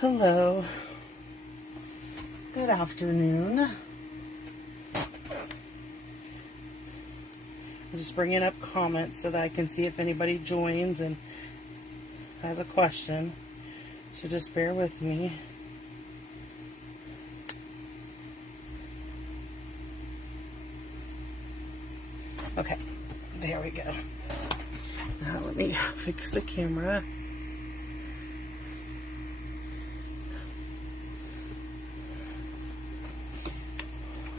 Hello. Good afternoon. I'm just bringing up comments so that I can see if anybody joins and has a question. So just bear with me. Okay, there we go. Now let me fix the camera.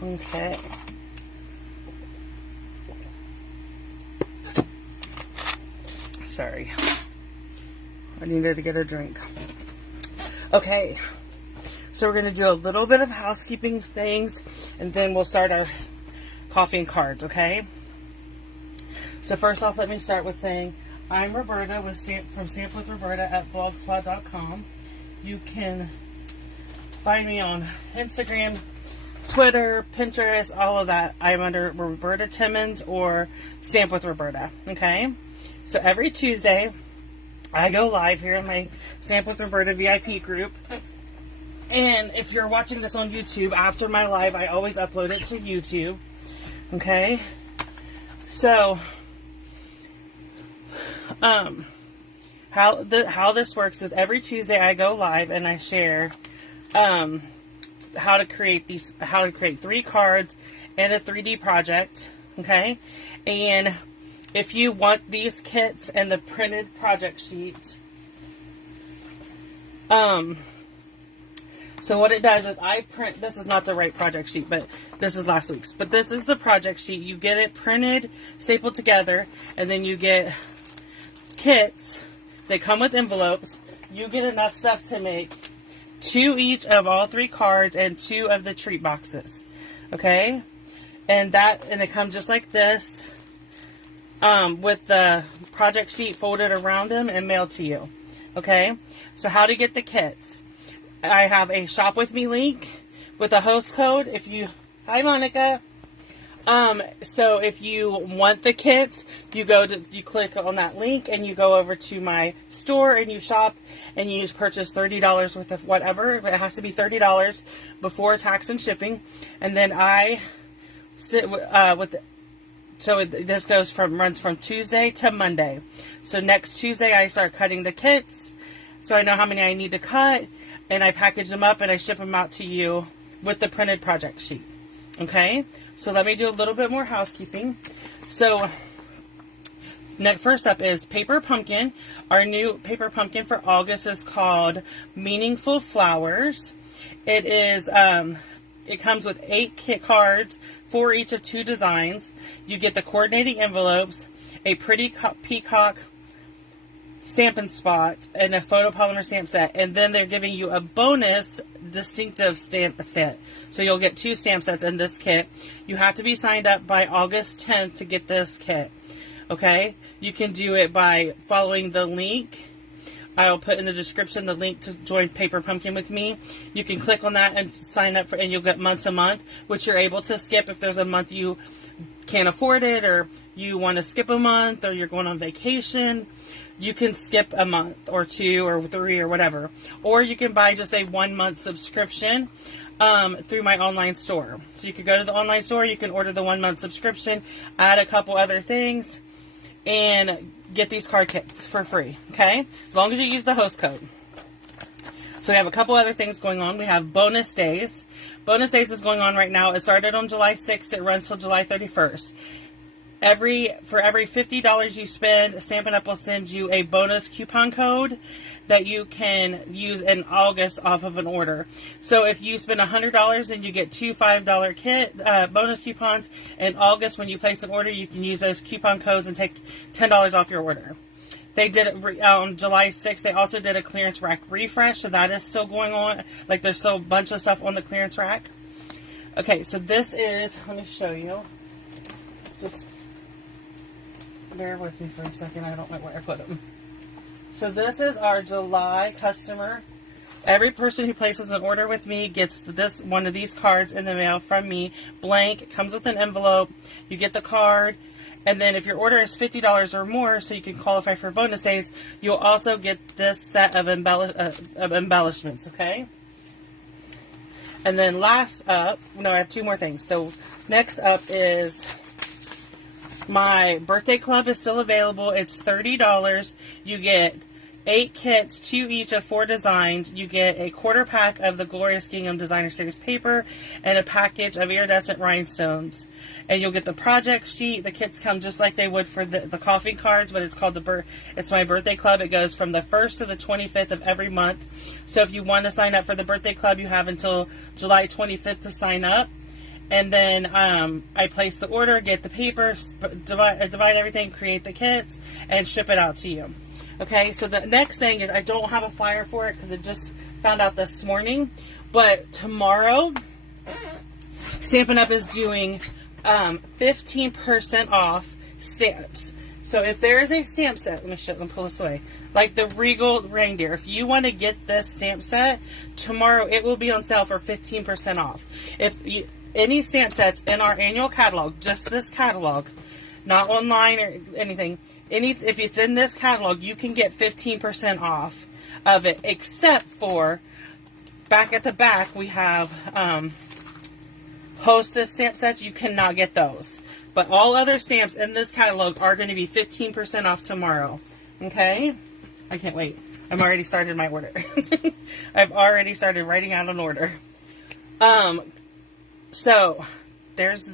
Okay. Sorry. I needed to get a drink. Okay. So we're going to do a little bit of housekeeping things, and then we'll start our coffee and cards, okay? So first off, let me start with saying I'm Roberta from Stamp with Roberta at blogspot.com. You can find me on Instagram, Twitter, Pinterest, all of that. I'm under Roberta Timmons or Stamp with Roberta, okay? So every Tuesday, I go live here in my Stamp with Roberta VIP group. And if you're watching this on YouTube, after my live, I always upload it to YouTube, okay? So how this works is every Tuesday I go live and I share how to create 3 cards and a 3D project, okay? And if you want these kits and the printed project sheet, so what it does is I print, this is not the right project sheet, but this is last week's, but this is the project sheet. You get it printed, stapled together, and then you get kits. They come with envelopes. You get enough stuff to make 2 each of all 3 cards and 2 of the treat boxes, okay? And it comes just like this, with the project sheet folded around them and mailed to you, okay? So how to get the kits? I have a shop with me link with a host code. Hi Monica. So if you want the kits, you click on that link and you go over to my store and you shop and you purchase $30 worth of whatever. It has to be $30 before tax and shipping. And then I sit this runs from Tuesday to Monday. So next Tuesday I start cutting the kits, so I know how many I need to cut, and I package them up and I ship them out to you with the printed project sheet. Okay, so let me do a little bit more housekeeping. So first up is Paper Pumpkin. Our new Paper Pumpkin for August is called Meaningful Flowers. It comes with 8 kit cards, 4 each of 2 designs. You get the coordinating envelopes, a pretty peacock Stampin' Spot, and a photopolymer stamp set. And then they're giving you a bonus distinctive stamp set. So you'll get 2 stamp sets in this kit. You have to be signed up by August 10th to get this kit. Okay? You can do it by following the link. I'll put in the description the link to join Paper Pumpkin with me. You can click on that and sign up and you'll get month to month, which you're able to skip if there's a month you can't afford it, or you want to skip a month, or you're going on vacation. You can skip a month or 2 or 3 or whatever. Or you can buy just a 1-month subscription through my online store. So you could go to the online store, you can order the 1-month subscription, add a couple other things, and get these card kits for free, okay? As long as you use the host code. So we have a couple other things going on. We have bonus days. Bonus days is going on right now. It started on July 6th. It runs till July 31st. For every $50 you spend, Stampin' Up! Will send you a bonus coupon code that you can use in August off of an order. So if you spend $100, then you get 2 $5 kit bonus coupons. In August, when you place an order, you can use those coupon codes and take $10 off your order. They did it on July 6th. They also did a clearance rack refresh, so that is still going on. Like, there's still a bunch of stuff on the clearance rack. Okay, so this is, let me show you. Just bear with me for a second. I don't know where I put them. So this is our July customer. Every person who places an order with me gets one of these cards in the mail from me, blank. It comes with an envelope. You get the card, And then if your order is $50 or more, so you can qualify for bonus days, you'll also get this set of embellishments, okay? And then last up, no, I have two more things. So next up is my birthday club is still available. It's $30. You get 8 kits, 2 each of 4 designs. You get a quarter pack of the Glorious Gingham Designer Series paper and a package of iridescent rhinestones. And you'll get the project sheet. The kits come just like they would for the coffee cards, but it's called it's my birthday club. It goes from the 1st to the 25th of every month. So if you want to sign up for the birthday club, you have until July 25th to sign up. And then I place the order, get the paper, divide everything, create the kits, and ship it out to you. Okay, so the next thing is I don't have a flyer for it because I just found out this morning. But tomorrow, Stampin' Up! Is doing 15% off stamps. So if there is a stamp set, let me pull this away, like the Regal Reindeer, if you want to get this stamp set, tomorrow it will be on sale for 15% off. If any stamp sets in our annual catalog, just this catalog, not online or anything, if it's in this catalog, you can get 15% off of it, except for back at the back we have Hostess stamp sets. You cannot get those, but all other stamps in this catalog are going to be 15% off tomorrow. Okay, I can't wait. I've already started my order. I've already started writing out an order. So there's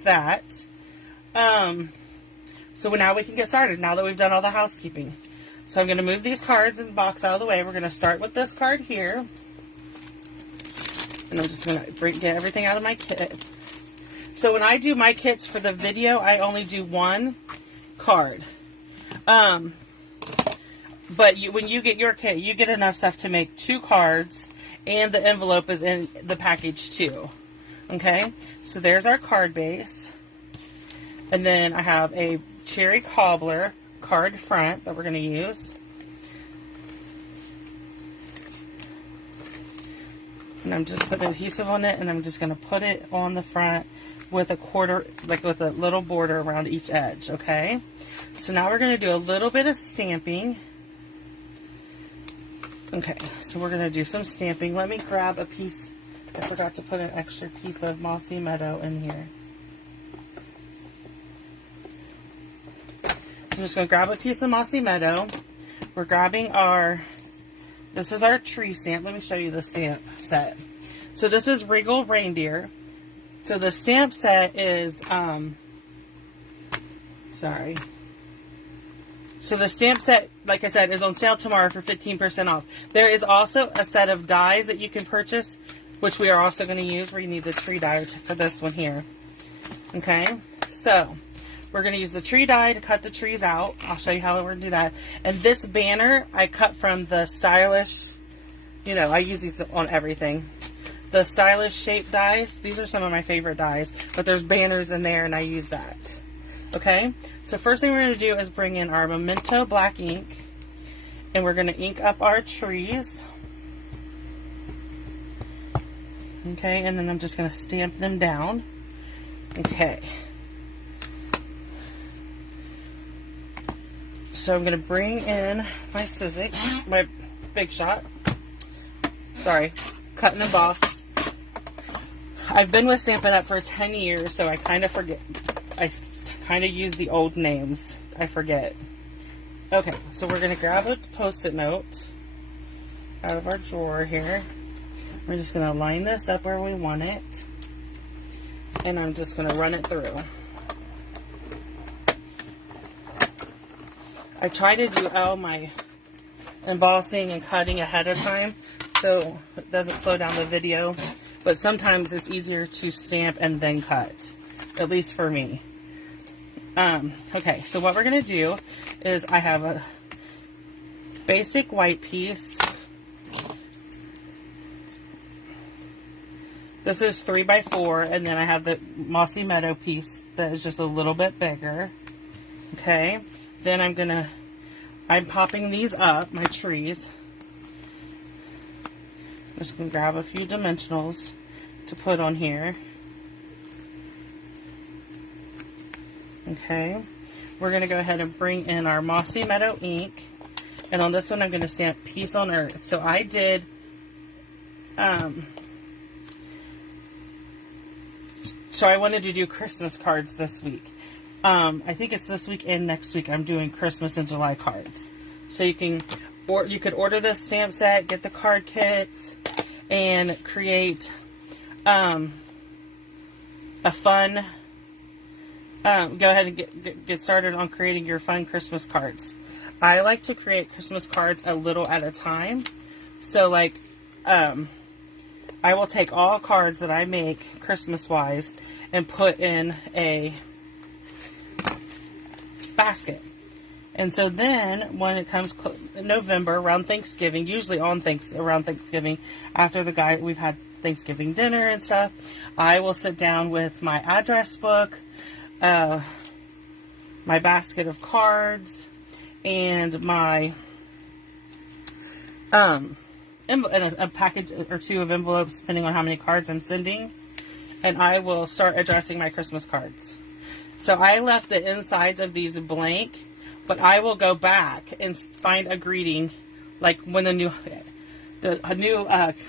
that. So now we can get started, now that we've done all the housekeeping. So I'm going to move these cards and box out of the way. We're going to start with this card here. And I'm just going to get everything out of my kit. So when I do my kits for the video, I only do 1 card. But when you get your kit, you get enough stuff to make 2 cards, and the envelope is in the package too. Okay, so there's our card base. And then I have a cherry cobbler card front that we're going to use. And I'm just putting adhesive on it, and I'm just going to put it on the front with a quarter, like with a little border around each edge, okay? So now we're going to do a little bit of stamping. Okay, so we're going to do some stamping. Let me grab a piece. I forgot to put an extra piece of Mossy Meadow in here. I'm just going to grab a piece of Mossy Meadow. We're grabbing this is our tree stamp. Let me show you the stamp set. So this is Regal Reindeer. So the stamp set is, So the stamp set, like I said, is on sale tomorrow for 15% off. There is also a set of dies that you can purchase, which we are also going to use, where you need the tree die for this one here. Okay, so we're going to use the tree die to cut the trees out. I'll show you how we're going to do that. And this banner I cut from the Stylish, I use these on everything. The Stylish shape dies. These are some of my favorite dies, but there's banners in there and I use that. Okay, so first thing we're going to do is bring in our Memento black ink, and we're going to ink up our trees. Okay, and then I'm just going to stamp them down. Okay. So I'm going to bring in my Sizzix, my Big Shot. Sorry, cut and emboss. I've been with Stampin' Up! For 10 years, so I kind of forget. I kind of use the old names. I forget. Okay, so we're going to grab a Post-it note out of our drawer here. We're just going to line this up where we want it. And I'm just going to run it through. I try to do all my embossing and cutting ahead of time so it doesn't slow down the video. But sometimes it's easier to stamp and then cut, at least for me. Okay, so what we're going to do is I have a basic white piece. This is 3x4, and then I have the Mossy Meadow piece that is just a little bit bigger. Okay, then I'm popping these up, my trees. I'm just going to grab a few dimensionals to put on here. Okay, we're going to go ahead and bring in our Mossy Meadow ink. And on this one, I'm going to stamp Peace on Earth. So I did, so I wanted to do Christmas cards this week. I think it's this week and next week I'm doing Christmas and July cards. So you can, or you could order this stamp set, get the card kits, and create a fun, go ahead and get started on creating your fun Christmas cards. I like to create Christmas cards a little at a time. So like, I will take all cards that I make Christmas-wise and put in a basket. And so then when it comes November, around Thanksgiving, usually around Thanksgiving, after we've had Thanksgiving dinner and stuff, I will sit down with my address book, my basket of cards, and my and a package or two of envelopes, depending on how many cards I'm sending, and I will start addressing my Christmas cards. So I left the insides of these blank, but I will go back and find a greeting, like when a new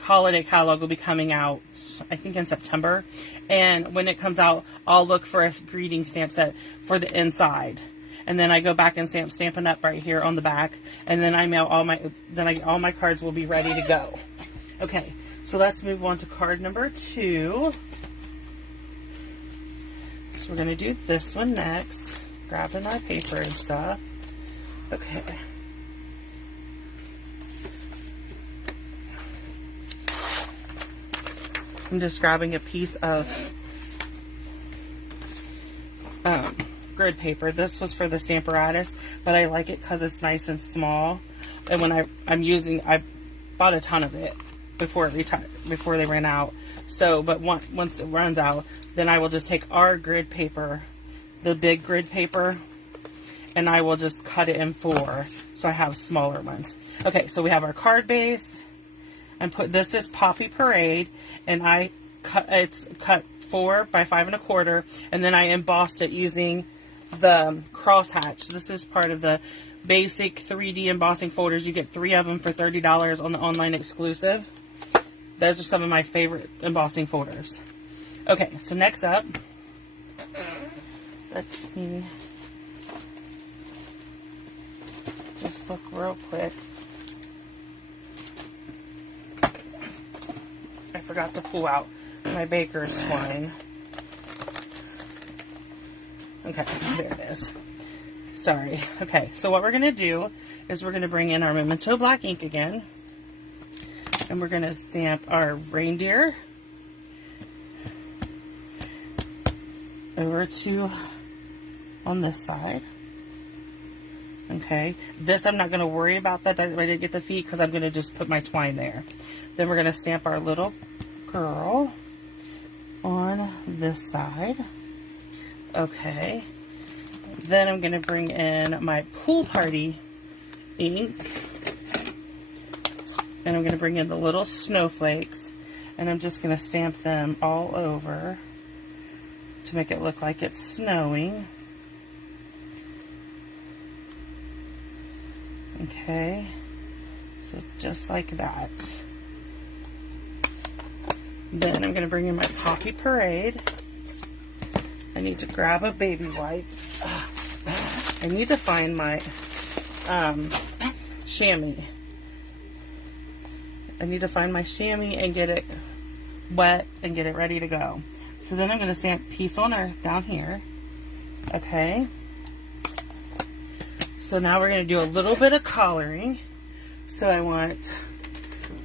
holiday catalog will be coming out, I think in September. And when it comes out, I'll look for a greeting stamp set for the inside. And then I go back and stamp Stampin' Up right here on the back. And then I mail all my cards will be ready to go. Okay, so let's move on to card number 2. So we're going to do this one next. Grabbing our paper and stuff. Okay. I'm just grabbing a piece of grid paper. This was for the Stamparatus, but I like it because it's nice and small. And when I bought a ton of it before they ran out. So, but once it runs out, then I will just take our grid paper, the big grid paper, and I will just cut it in 4, so I have smaller ones. Okay, so we have our card base, and this is Poppy Parade, and it's cut 4 by 5 1/4, and then I embossed it using the crosshatch. This is part of the basic 3D embossing folders. You get 3 of them for $30 on the online exclusive. Those are some of my favorite embossing folders. Okay, so next up, let me just look real quick. I forgot to pull out my baker's twine. Okay, there it is. Sorry. Okay, so what we're going to do is we're going to bring in our Memento black ink again. And we're going to stamp our reindeer over to on this side. Okay, this I'm not going to worry about that. I didn't get the feet because I'm going to just put my twine there. Then we're going to stamp our little girl on this side. Okay, then I'm going to bring in my pool party ink. And I'm going to bring in the little snowflakes, and I'm just going to stamp them all over to make it look like it's snowing. Okay, so just like that. Then I'm going to bring in my Poppy Parade. I need to grab a baby wipe. I need to find my chamois. I need to find my chamois and get it wet and get it ready to go. So then I'm going to stamp Peace on Earth down here. Okay. So now we're going to do a little bit of coloring. So I want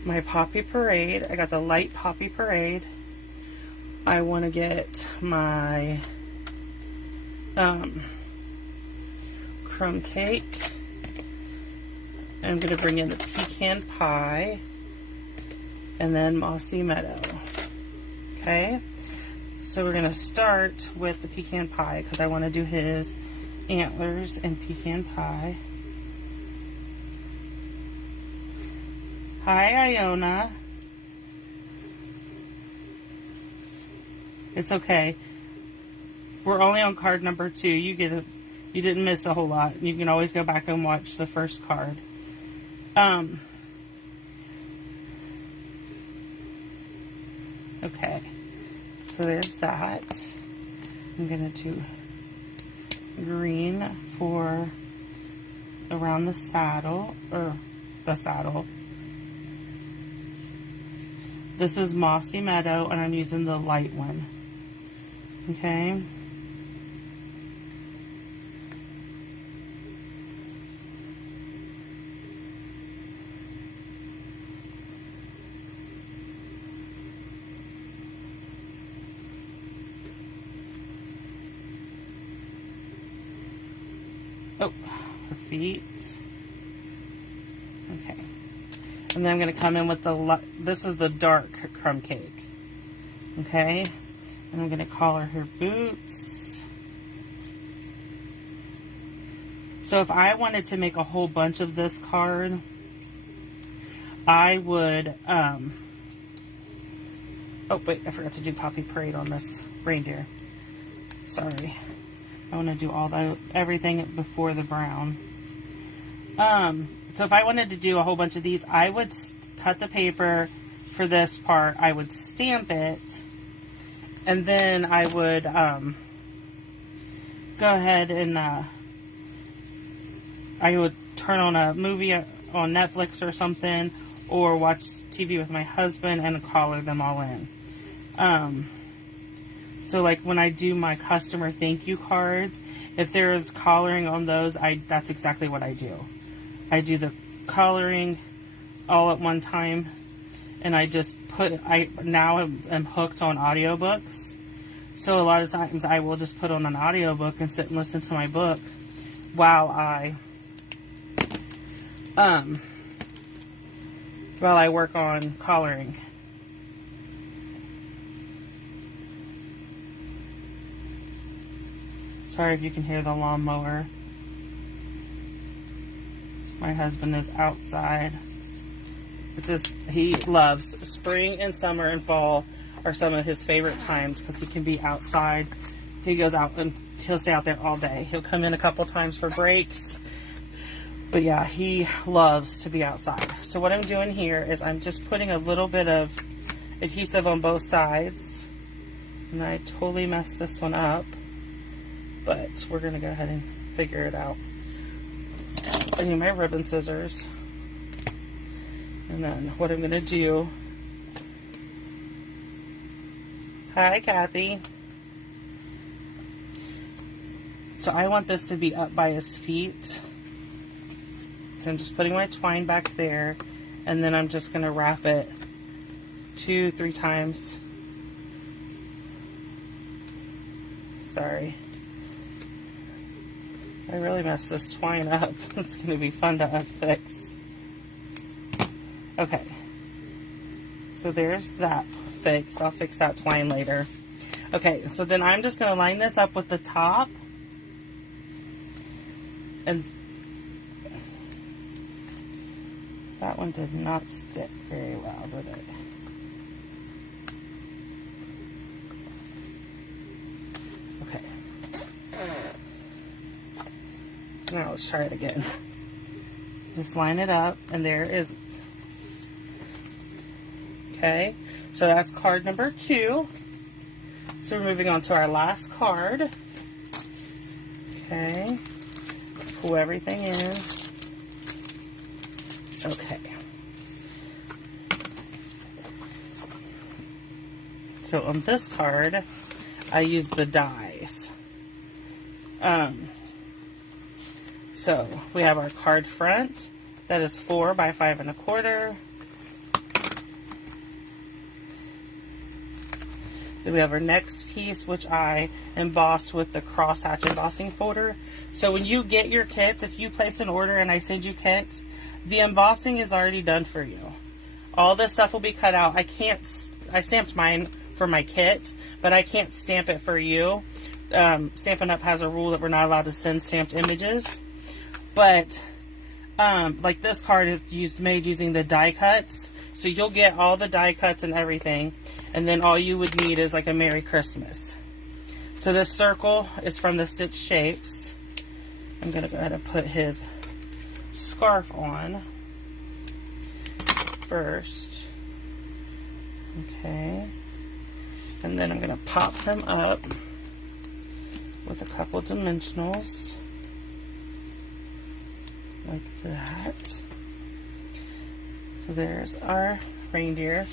my Poppy Parade. I got the light Poppy Parade. I want to get my crumb cake. I'm going to bring in the pecan pie. And then Mossy Meadow. Okay, so we're going to start with the pecan pie because I want to do his antlers and pecan pie. Hi, Iona. It's okay. We're only on card number 2. You didn't miss a whole lot. You can always go back and watch the first card. Okay, so there's that. I'm gonna do green for around the saddle, or the saddle. This is Mossy Meadow, and I'm using the light one. Okay. Oh, her feet. Okay. And then I'm going to come in with this is the dark crumb cake. Okay. And I'm going to collar her boots. So if I wanted to make a whole bunch of this card, I would, oh wait, I forgot to do Poppy Parade on this reindeer. Sorry. I want to do everything before the brown. So if I wanted to do a whole bunch of these, I would cut the paper for this part. I would stamp it, and then I would go ahead and I would turn on a movie on Netflix or something, or watch TV with my husband and collar them all in. So like when I do my customer thank you cards, if there is collaring on those, that's exactly what I do. I do the collaring all at one time, and I just now am hooked on audiobooks. So a lot of times I will just put on an audiobook and sit and listen to my book while I work on collaring. Sorry if you can hear the lawnmower. My husband is outside. It's just, he loves spring and summer and fall are some of his favorite times because he can be outside. He goes out and he'll stay out there all day. He'll come in a couple times for breaks. But yeah, he loves to be outside. So what I'm doing here is I'm just putting a little bit of adhesive on both sides. And I totally messed this one up. But we're going to go ahead and figure it out. I need my ribbon scissors. And then what I'm going to do... Hi, Kathy. So I want this to be up by his feet. So I'm just putting my twine back there. And then I'm just going to wrap it 2-3 times. Sorry. I really messed this twine up. It's going to be fun to fix. Okay. So there's that fix. I'll fix that twine later. Okay, so then I'm just going to line this up with the top. And that one did not stick very well, did it? Okay. Now let's try it again. Just line it up, and there it is. Okay, so that's card number 2. So we're moving on to our last card. Okay, pull everything in. Okay. So on this card, I use the dies. So we have our card front. That is 4 by 5 1/4. Then we have our next piece, which I embossed with the crosshatch embossing folder. So when you get your kits, if you place an order and I send you kits, the embossing is already done for you. All this stuff will be cut out. I stamped mine for my kit, but I can't stamp it for you. Stampin' Up! Has a rule that we're not allowed to send stamped images. But, like this card is made using the die cuts. So you'll get all the die cuts and everything. And then all you would need is like a Merry Christmas. So this circle is from the Stitch Shapes. I'm going to go ahead and put his scarf on first. Okay. And then I'm going to pop him up with a couple dimensionals like that. So there's our reindeer.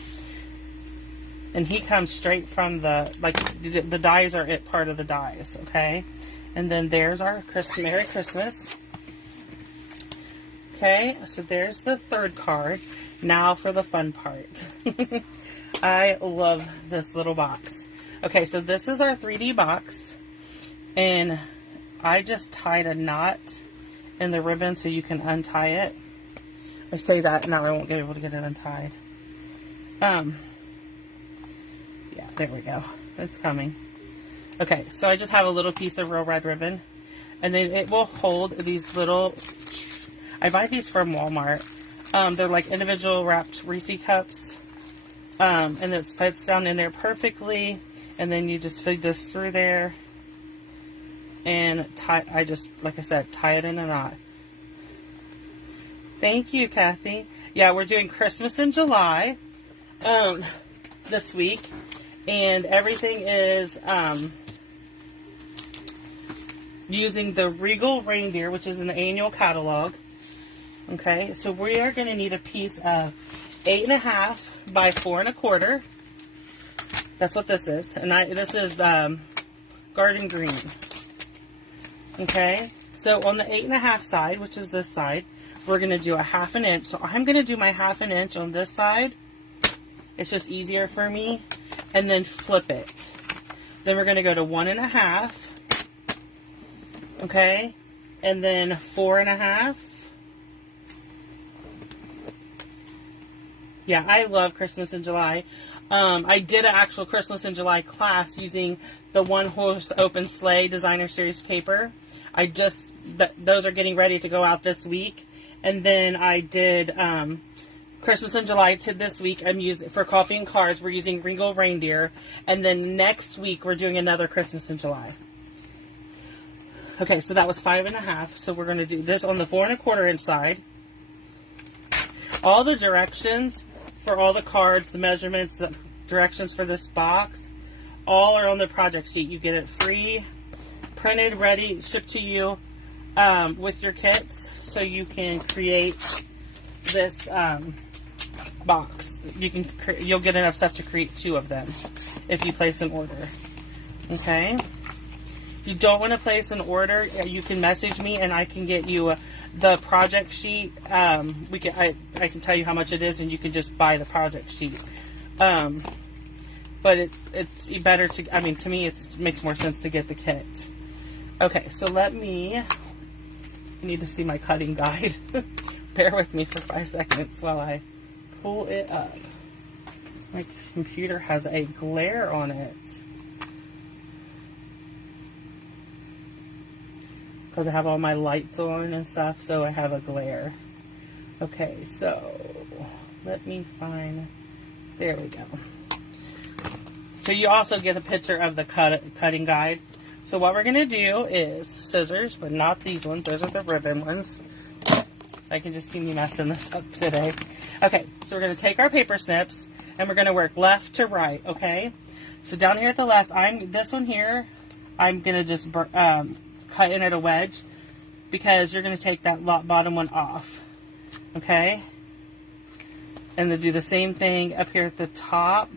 And he comes straight from the, like, the dies are part of the dies, okay? And then there's our Merry Christmas. Okay, so there's the third card. Now for the fun part. I love this little box. Okay, so this is our 3D box. And I just tied a knot in the ribbon so you can untie it. I say that, now I won't be able to get it untied. Yeah, there we go. It's coming. Okay, so I just have a little piece of real red ribbon. And then it will hold these little... I buy these from Walmart. They're like individual wrapped Reese cups. And it fits down in there perfectly. And then you just feed this through there. And tie... I just, like I said, tie it in a knot. Thank you, Kathy. Yeah, we're doing Christmas in July. This week. And everything is using the Regal Reindeer, which is in the annual catalog. Okay, so we are going to need a piece of 8.5 by 4 1/4. That's what this is. And this is garden green. Okay, so on the 8.5 side, which is this side, we're going to do a 1/2 inch. So I'm going to do my 1/2 inch on this side. It's just easier for me. And then flip it. Then we're going to go to 1 1/2. Okay. And then 4 1/2. Yeah, I love Christmas in July. I did an actual Christmas in July class using the One Horse Open Sleigh Designer Series paper. Those are getting ready to go out this week. And then I did Christmas in July to this week. I'm using for coffee and cards. We're using Regal Reindeer, and then next week we're doing another Christmas in July. Okay, so that was 5 1/2. So we're going to do this on the 4 1/4 inch side. All the directions for all the cards, the measurements, the directions for this box, all are on the project sheet. You get it free, printed, ready, shipped to you with your kits, so you can create this box. You'll get enough stuff to create 2 of them if you place an order. Okay. If you don't want to place an order, you can message me and I can get you the project sheet. I can tell you how much it is, and you can just buy the project sheet. But it's better to. I mean, to me, it makes more sense to get the kit. Okay, so I need to see my cutting guide. Bear with me for 5 seconds while I pull it up. My computer has a glare on it. Because I have all my lights on and stuff, so I have a glare. Okay, so let me find... There we go. So you also get a picture of the cutting guide. So what we're going to do is scissors, but not these ones. Those are the ribbon ones. I can just see me messing this up today. Okay, so we're going to take our paper snips and we're going to work left to right, okay? So down here at the left, this one here, I'm going to just cut in at a wedge because you're going to take that bottom one off, okay? And then do the same thing up here at the top.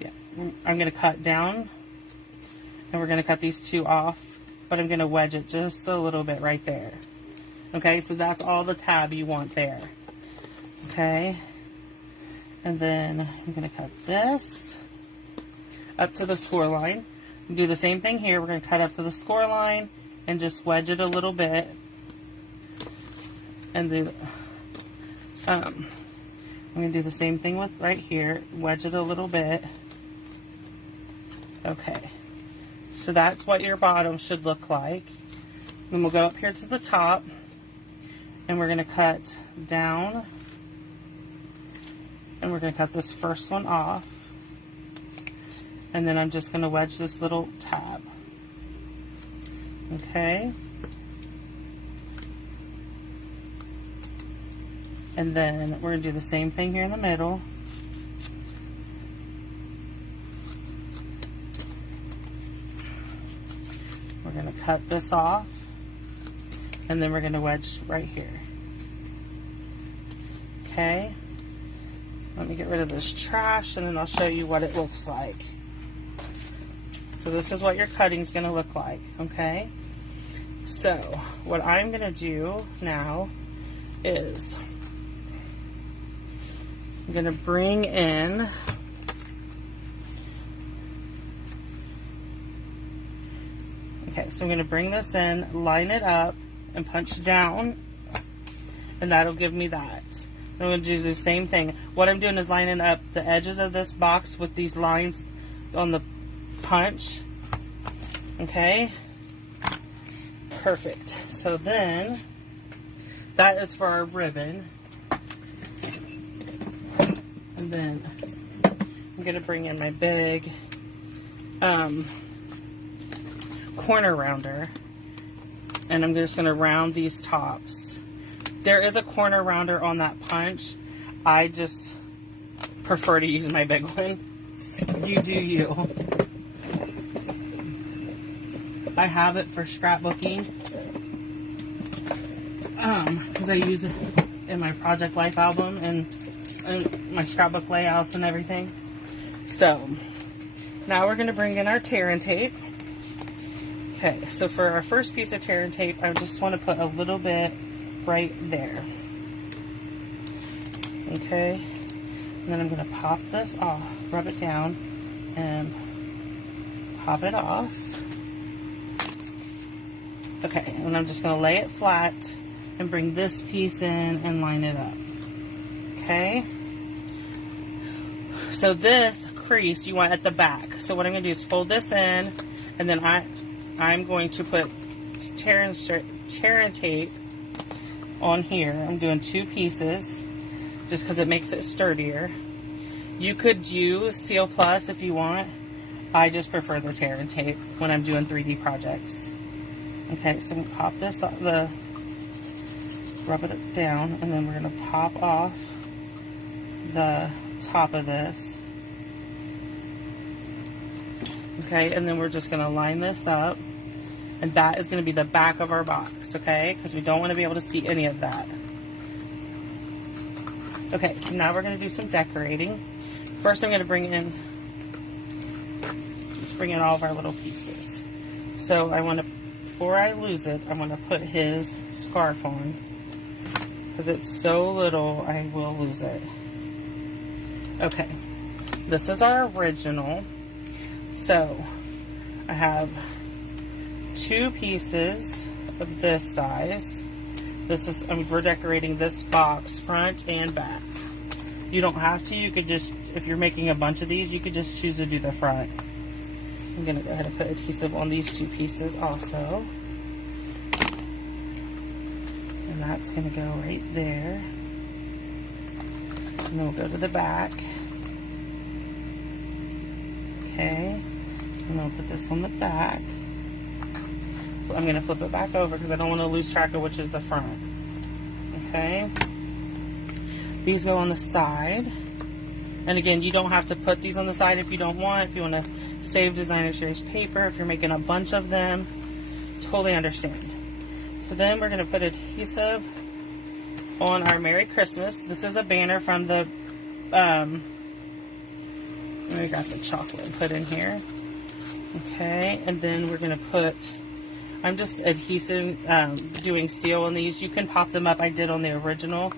Yeah, I'm going to cut down and we're going to cut these 2 off, but I'm going to wedge it just a little bit right there. Okay, so that's all the tab you want there. Okay, and then I'm going to cut this up to the score line. Do the same thing here. We're going to cut up to the score line and just wedge it a little bit. And then I'm going to do the same thing with right here. Wedge it a little bit. Okay, so that's what your bottom should look like. Then we'll go up here to the top. And we're going to cut down, and we're going to cut this first one off, And then I'm just going to wedge this little tab. Okay. And then we're going to do the same thing here in the middle. We're going to cut this off. And then we're going to wedge right here. Okay. Let me get rid of this trash and then I'll show you what it looks like. So this is what your cutting's going to look like, okay? So what I'm going to do now is I'm going to bring in so I'm going to bring this in, line it up, and punch down, and that'll give me that. I'm going to do the same thing. What I'm doing is lining up the edges of this box with these lines on the punch. Okay? Perfect. So then, that is for our ribbon. And then, I'm going to bring in my big corner rounder. And I'm just going to round these tops. There is a corner rounder on that punch. I just prefer to use my big one. You do you. I have it for scrapbooking. Because I use it in my Project Life album and my scrapbook layouts and everything. So, now we're going to bring in our tear and tape. Okay, so for our first piece of tear and tape, I just want to put a little bit right there. Okay, and then I'm going to pop this off, rub it down, and pop it off. Okay, and I'm just going to lay it flat and bring this piece in and line it up. Okay, so this crease you want at the back. So what I'm going to do is fold this in, and then I'm going to put tear and tape on here. I'm doing 2 pieces just because it makes it sturdier. You could use Seal Plus if you want. I just prefer the tear and tape when I'm doing 3D projects. Okay, so I'm going to pop this up, rub it down, and then we're going to pop off the top of this. Okay, and then we're just going to line this up, and that is going to be the back of our box, okay, because we don't want to be able to see any of that. Okay, so now we're going to do some decorating. First I'm going to bring in all of our little pieces. So I want to, before I lose it, I want to put his scarf on, because it's so little I will lose it. Okay, this is our original. So I have 2 pieces of this size. This is, we're decorating this box front and back. You don't have to, you could just, if you're making a bunch of these, you could just choose to do the front. I'm going to go ahead and put adhesive on these 2 pieces also. And that's going to go right there. And then we'll go to the back. Okay. And I'll put this on the back. I'm going to flip it back over because I don't want to lose track of which is the front. Okay. These go on the side. And again, you don't have to put these on the side if you don't want. If you want to save designer series paper, if you're making a bunch of them, totally understand. So then we're going to put adhesive on our Merry Christmas. This is a banner from the, we got the chocolate put in here. Okay, and then we're going to put, I'm just adhesive, doing seal on these. You can pop them up, I did on the original.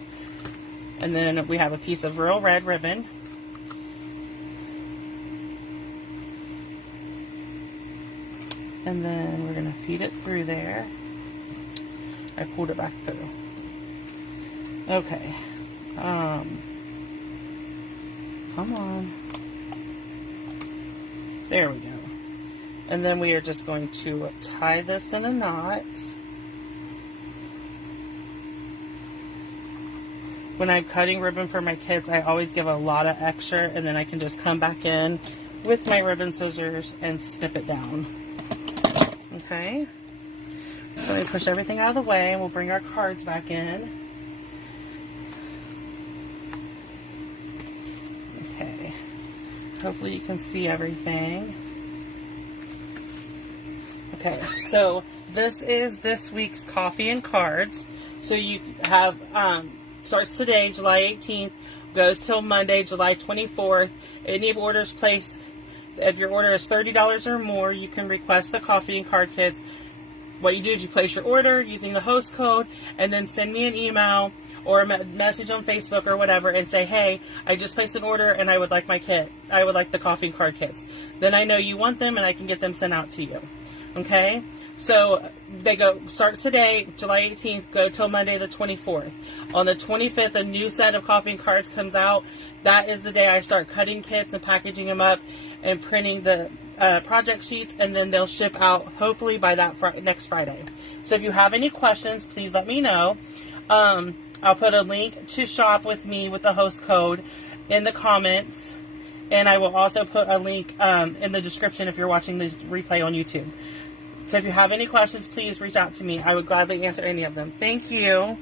And then we have a piece of real red ribbon. And then we're going to feed it through there. I pulled it back through. Okay. Come on. There we go. And then we are just going to tie this in a knot. When I'm cutting ribbon for my kids, I always give a lot of extra, and then I can just come back in with my ribbon scissors and snip it down. Okay, so let me push everything out of the way and we'll bring our cards back in. Okay, hopefully you can see everything. Okay, so this is this week's coffee and cards. So you have, starts today, July 18th, goes till Monday, July 24th. Any orders placed, if your order is $30 or more, you can request the coffee and card kits. What you do is you place your order using the host code and then send me an email or a message on Facebook or whatever and say, hey, I just placed an order and I would like my kit. I would like the coffee and card kits. Then I know you want them and I can get them sent out to you. Okay? So they start today, July 18th, go till Monday the 24th. On the 25th, a new set of coffee and cards comes out. That is the day I start cutting kits and packaging them up and printing the project sheets, and then they'll ship out hopefully by that next Friday. So if you have any questions, please let me know. I'll put a link to shop with me with the host code in the comments, and I will also put a link in the description if you're watching this replay on YouTube. So if you have any questions, please reach out to me. I would gladly answer any of them. Thank you.